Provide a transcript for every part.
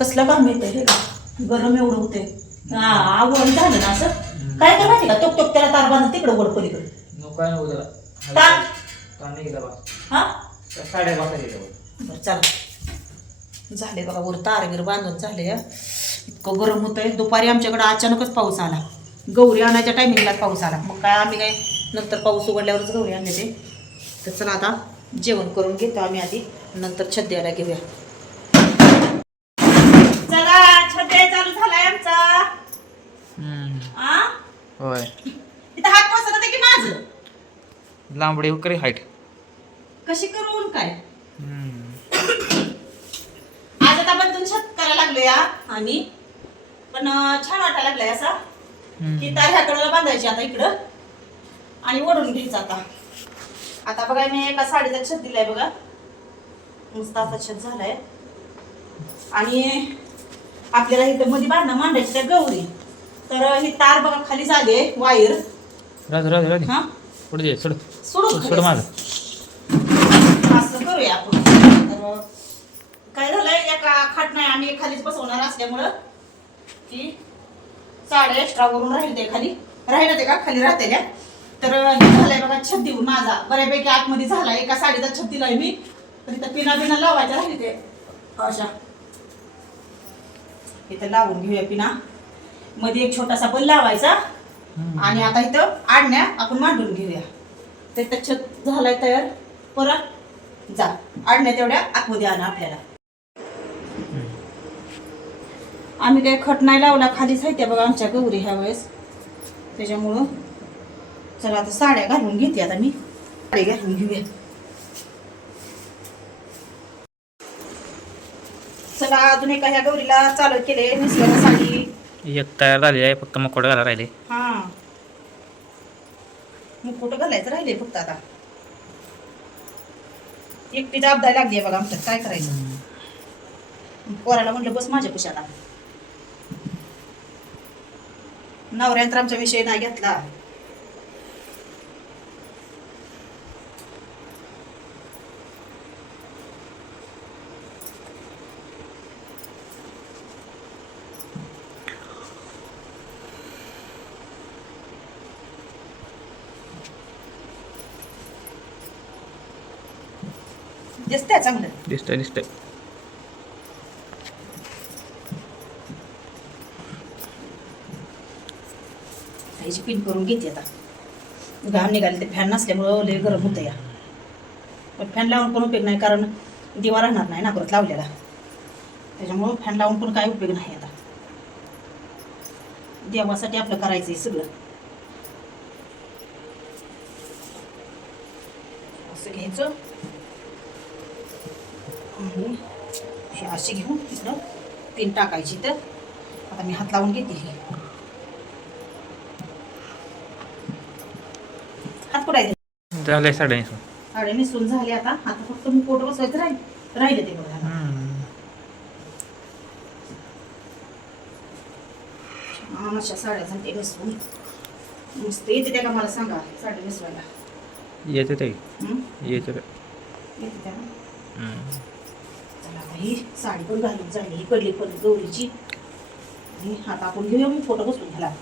कसलं काम हे का गरम एवढं होते आवड झालं ना असं? काय कर माहिती का? तोक त्याला तार बांधून तिकडं वर पलीकडे. नको जरा तार? नाही हा? साड्या घेता बरं चला झाले बघा वर तार बिर बांधून झाले. हं. इतकं गरम होतंय. दुपारी आमच्याकडे अचानकच पाऊस आला. गौरी आणायच्या टायमिंगला पाऊस आला. मग काय आम्ही काय नंतर पाऊस उघडल्यावरच गौरी आणले ते. तर चला आता जेवण करून घेतो आम्ही आधी. नंतर छद्याला घेऊया चला छद्या चालू झालाय आमचा आ? होय. इथं हात बसत की माझं? लांबडी करी हाईट. कशी करून काय? आज आता आपण दोन छत करायला लागलो या आम्ही पण छान वाटायला लागलाय असा. की तार ह्याकडं बांधायची आता इकडं. आणि ओढून घ्यायचं आता. आता बघा मी एका साडीचा छत दिलाय बघा. मस्त असा छत झालाय. आणि आपल्याला इथं मध्ये बांधणं मांडायची त्या गौरी. तर ही तार बघा खाली झाली आहे वायर. राज राज राज हा? पुढे दे सोड. सोडून सोड माझं असं करूया आपण. तर काय झालंय एका खाट नाही आम्ही खालीच बसवणार असल्यामुळं की साड्या एक्स्ट्रा वरून राहील ते खाली. राहिलं ते का? खाली राहते त्या तर हे झालंय बघा छत देऊन माझा. बऱ्यापैकी आतमध्ये झाला. एका साडीचा छत दिलाय मी. तर इथं पिना बिना लावायच्या राहिले ते. अशा. इथं लावून घेऊया पिना. मध्ये एक छोटासा पण लावायचा. आणि आता इथं आडण्या आपण मांडून घेऊया. तर इथं छत झालाय तयार. परत जा. आडण्या तेवढ्या आतमध्ये आणा आपल्याला. आम्ही काही खट नाही लावला खाली साहित्य बघा आमच्या गौरी ह्या वेळेस. त्याच्यामुळं चला आता साड्या घालून घेते आता मी. साडी घालून घेऊया. चला अजून एका ह्या गौरीला चालू केले नेसल्याला साडी एक तयार झाली आहे फक्त मकोड घाला राहिले. हा. मग कुठं घालायचं राहिले फक्त आता. एकटी जबाबदारी लागली आहे बघा आमच्यात काय करायचं? पोराला म्हटलं बस माझ्या आता नवऱ्यानं तर आमचा विषय नाही घेतला. दिसतंय चांगलं. दिसतंय दिसतंय. त्याची पिन करून घेते आता. घाम निघाले ते फॅन नसल्यामुळं लय गरम होतं या. पण फॅन लावून पण उपयोग नाही कारण दिवा राहणार नाही ना परत लावलेला. त्याच्यामुळं फॅन लावून पण काय उपयोग नाही आता. देवासाठी आपलं करायचं आहे सगळं. असं घ्यायचं. हे अशी घेऊन इकडं पिन टाकायची तर. आता मी हात लावून घेते हे. हात झालंय साड्या नेसून. साडे निसून झाले आता. आता फक्त मी पोट बसवायचं राहील. राहिले ते बघा. अशा साड्या झाले मस्त येते त्या का मला सांगा साडी नेसवायला. येते ते? येते ते येते त्या. चला ही साडी पण घालून झाली ही पडली पण गौरीची आणि आता आपण घेऊया मग फोटो बसवून घ्यायला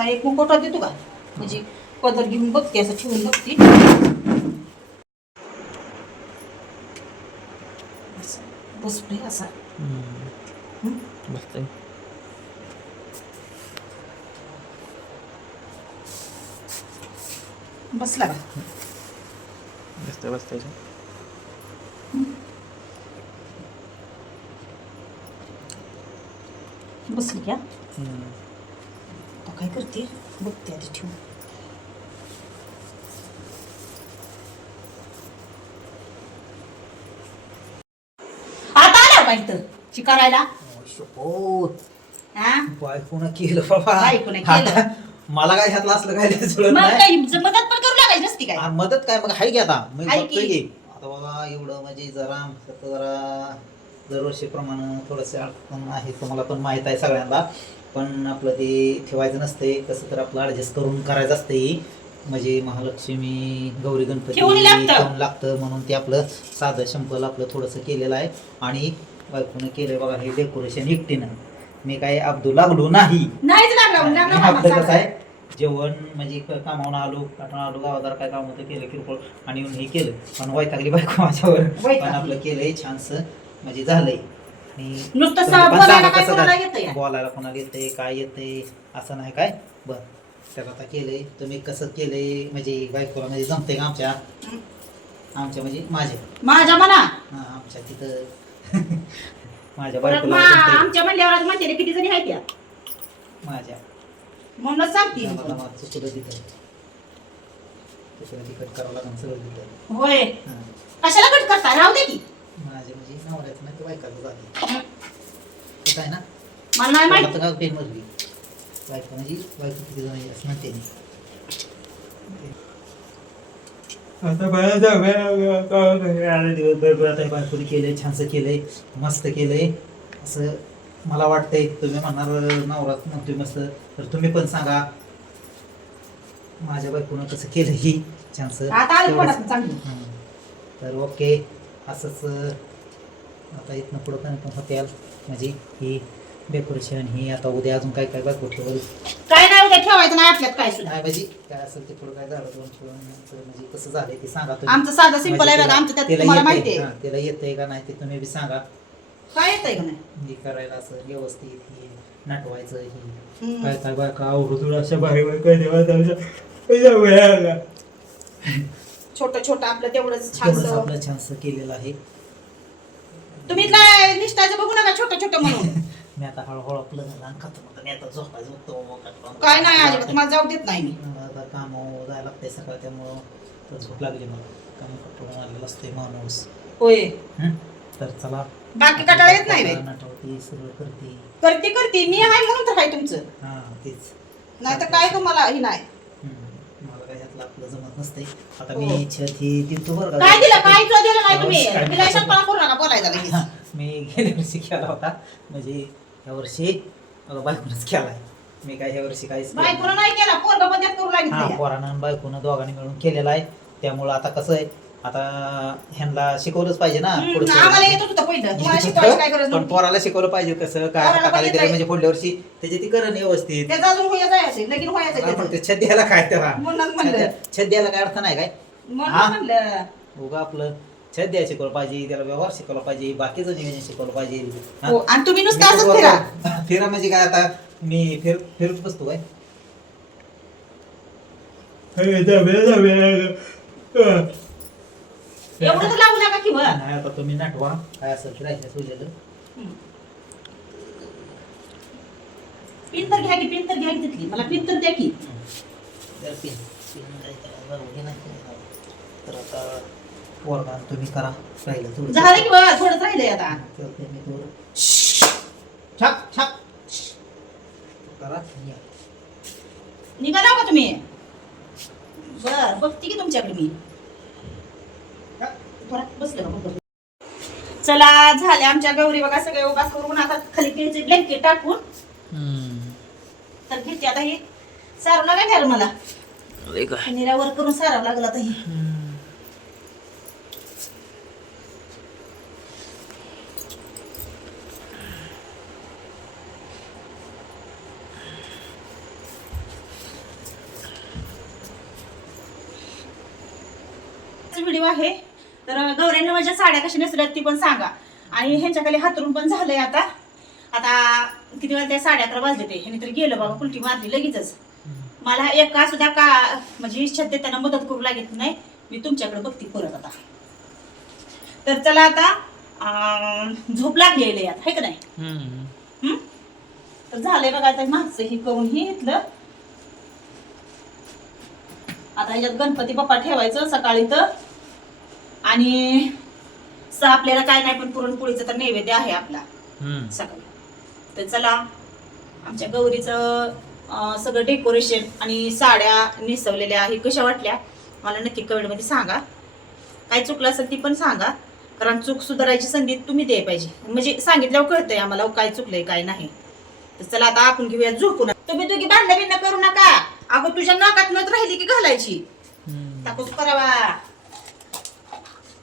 आता एक मुकोटा देतो का? म्हणजे पदर घेऊन बघते असं ठेवून बघते. बसले असा. हम्म. हं? बसतंय बसला का? बसतंय बसतंय बसली का? हम्म. आता काय करते? बघते आधी ठेवून. आता शिकारायला? केलं बाबा. आता मला काय ह्यातलं असलं काय मदत पण करू लागायची काय? मदत काय? मग हाय की आता. मी आता बाबा एवढं म्हणजे जरा जरा दरवर्षीप्रमाणे थोडंसं अडचण आहे तुम्हाला पण माहीत आहे सगळ्यांना. पण आपलं ते ठेवायचं नसते कसं तर आपलं ॲडजस्ट करून करायचं असते म्हणजे महालक्ष्मी गौरी गणपती लागतं. म्हणून ते आपलं साधं सिंपल आपलं थोडंसं केलेलं आहे. आणि बायकोनं केलं बघा हे डेकोरेशन एकटीनं. मी काय अब्दू लागलो नाही. आपलं कसं. आहे जेवण म्हणजे कामावून आलो काठावून आलो गावादार काय काम होतं केलं किरकोळ. आणि हे केलं. पण वैतागली बायको माझ्यावर. पण आपलं केलंय छानस. म्हणजे झालंय. आणि नुसतं तुम्ही बोलायला सांगा काय कसं कोणाला झालं. येतं या? बोलायला कोणाला येतंय काय येतंय असं नाही काय? बर. तर आता केलंय. तुम्ही कसं केलंय? म्हणजे बायकोला म्हणजे जमतंय का आमच्या? हं. आमच्या म्हणजे माझ्या. माझ्या मना हा आमच्या तिथं. माझ्या परत बायकोला जमतंय. आमच्या म्हणल्यावर म्हणते किती जणी आहेत या? माझ्या. म्हणूनच सांगते. मी. तिथं तिकट करावं लागेल सगळं तिथं होय. हा. कशाला कट करता? राहू दे की. माझे नवऱ्याचं नाही तर बायकाचं आहे ना मला नाही माहीत. आता का पेन मरली बायको म्हणजे बायको किती जण असं म्हणते मी. आता दिवसभर आता बायकोने केलंय छानसं केलंय मस्त केलंय. असं मला वाटतंय तुम्ही म्हणणार नवरात म्हणतोय मस्त. तर तुम्ही पण सांगा माझ्या बायकोनं कसं केलं ही? छानसं. आता आलं तेवढंच. पोटात चांगली. हं. तर ओके असंच आता इथनं पुढं पण पण होत्याल म्हणजे ही डेकोरेशन ही आता उद्या अजून काय काय बायको ठेवल काय नाही उद्या ठेवायचं नाही आपल्यात काय सुद्धा. नाही काय असेल ते पुढं काय झालं दोन ठेवून म्हणजे कसं झालंय ते सांगा तुम्ही. आमचं साधं सिंपल आहे म्हणजे बघा आमचं त्यात तिला तुम्हाला येतंय, माहिती आहे. हां, तिला येतंय का नाही ते तुम्ही बी सांगा. काय का नाही? हे करायला असं व्यवस्थित हे नटवायचं हे हम्म. काय काय आवडून अशा बाहेर काय देवा छोटं छोटं आपलं तेवढंच आपलं छानसं केलेलं आहे. तुम्ही काय निष्ठाचं बघू नका छोटं छोटं म्हणून. मी आता हळूहळू आपलं लहान खातो म्हणतो मी आता झोपायचं होतो काय नाही अजिबात तुम्हाला जाऊ देत नाही मी. मला आता कामावर जायला लागतंय सकाळ त्यामुळं तर झोप लागली मला. काम कटून आलेलं असते माणूस. होय. हं? तर चला. बाकी कटाळा येत नाही नटवते सगळं करते. करते करते. मी आहे म्हणून तर काय तुमचं. हा तेच. नाही तर काय तुम्हाला ही नाही. हं. आपलं जमत नसते आता हो. मी छत ही बरं. काय दिलं? काय तुला दिलं? नाही तुम्ही? काय मी काय शंभर करू नका बोलायचा लगेच. हा, मी गेल्या वर्षी केला होता. म्हणजे ह्या वर्षी बायकोनच केलाय. मी काय ह्या वर्षी काहीच केलं नाही. बायकोनं नाही. केला. पोरगा पण त्यात करू हा लागेल पोरानं आणि बायकोनं दोघांनी मिळून केलेला आहे. त्यामुळं आता कसं आहे आता ह्यांना शिकवलंच पाहिजे ना पुढचं. आम्हाला येत होतं पहिलं. तुम्हाला शिकवायची काय गरज पण नव्हती पोराला शिकवलं पाहिजे कसं? काय पोराला हाताखाली दिलं ते- म्हणजे पुढल्या वर्षी त्याची ती करण व्यवस्थित. त्याचं अजून होया जायचं लगीन व्हायचं आपण त्याचं. ते छत द्यायला काय त्याला? म्हणूनच म्हणलं. छत- छत द्यायला काय अर्थ नाही काय? म्हणून हा? म्हणलं. उगा आपलं छत द्यायला शिकवलं पाहिजे त्याला व्यवहार शिकवला पाहिजे बाकीचं नियोजन शिकवलं पाहिजे. हा? हो आणि तुम्ही नुसतं असंच फिरा. फिरा म्हणजे काय आता? मी फिर फिरत बसतो काय? एवढं तर लागू नका. नाही आता तुम्ही नटवा. काय असेल ते राहिलं. पिन तर घ्या की पिन तर घ्या की तिथली. मला पिन तर द्या की. तर पिन पिन नाही. आता पोरगा तुम्ही करा. राहिलं थोडं. झालं की बघा थोडंच राहिलंय आता. मी थोडं. छाप करा या. निघाला का तुम्ही? बर बघते की तुमच्याकडे मी. परत बसलं. चला झाले आमच्या गौरी बघा सगळे उभा करून आता खाली केळीचे ब्लँकेट टाकून. तर घेते आता हे. सारू लागा घ्या रे मला निरावर करून सारावं लागलं आता हे व्हिडिओ आहे तर गौऱ्यांना माझ्या साड्या कशा नेसल्यात ती पण सांगा. आणि ह्यांच्याखाली हातरून पण झालंय आता. आता किती वेळा त्या साड्या अकरा वाजले ते. ह्याने तर गेलं बाबा कुलटी मारली लगेचच. मला एका सुद्धा का म्हणजे इच्छा देताना मदत करू लागत नाही. मी तुमच्याकडे बघते परत आता. तर चला आता झोप लागलेली आहे आता है का नाही? तर झालंय बघा आता मागचं हे करून हे घेतलं. आता ह्याच्यात गणपती बाप्पा ठेवायचं सकाळी तर. आणि स आपल्याला काय नाही पण पुरणपोळीचं तर नैवेद्य आहे आपला. सगळं. तर चला आमच्या गौरीचं सगळं डेकोरेशन आणि साड्या नेसवलेल्या आहे. कशा वाटल्या? मला नक्की कमेंटमध्ये सांगा. काय चुकलं असेल ती पण सांगा. कारण चूक सुधारायची संधी तुम्ही द्याय पाहिजे. म्हणजे सांगितल्यावर कळतंय आम्हाला काय चुकलंय काय नाही. तर चला आता आपण घेऊया झोपून. तुम्ही दोघी भांडण बिंड करू नका. अगं तुझ्या नाकात नत राहिली की घालायची. टाकूच करावा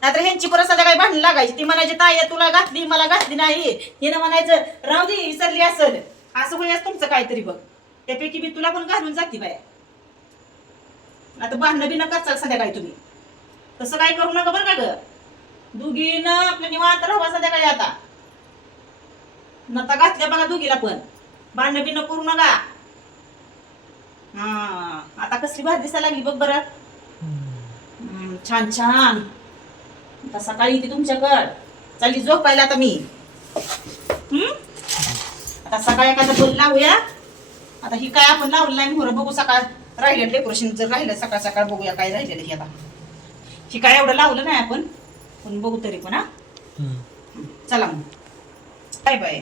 नाहीतर ह्यांची परत सध्या काही भांडण लागायची. ती म्हणायची ताई तुला घातली मला घातली नाही. हिनं म्हणायचं राहू दे विसरली असेल. असं होईच तुमचं काहीतरी बघ. त्यापैकी मी तुला पण घालून जाते बाया. आता भांडणं बिणं करचाल संध्याकाळी तुम्ही. तसं काय करू नका बरं का ग. दोघीनं आपल्या निवांत राहावा संध्याकाळी आता. नता घातल्या बघा दोघीला पण. भांडणं बिणं करू नका. हा आता कसली भात दिसायला लागली बघ बरं. छान छान. आता सकाळी येते तुमच्याकड. चालली झोपायला आता मी. हम्म? आता सकाळी एखादा बोल लावूया. आता ही काय आपण लावलं नाही मोहरं बघू सकाळ. राहिलं डेकोरेशन जर राहिलं सकाळ सकाळ बघूया काय राहिलेलं ही आता. ही काय एवढं लावलं नाही आपण. पण बघू तरी पण हा. चला मग. Bye bye.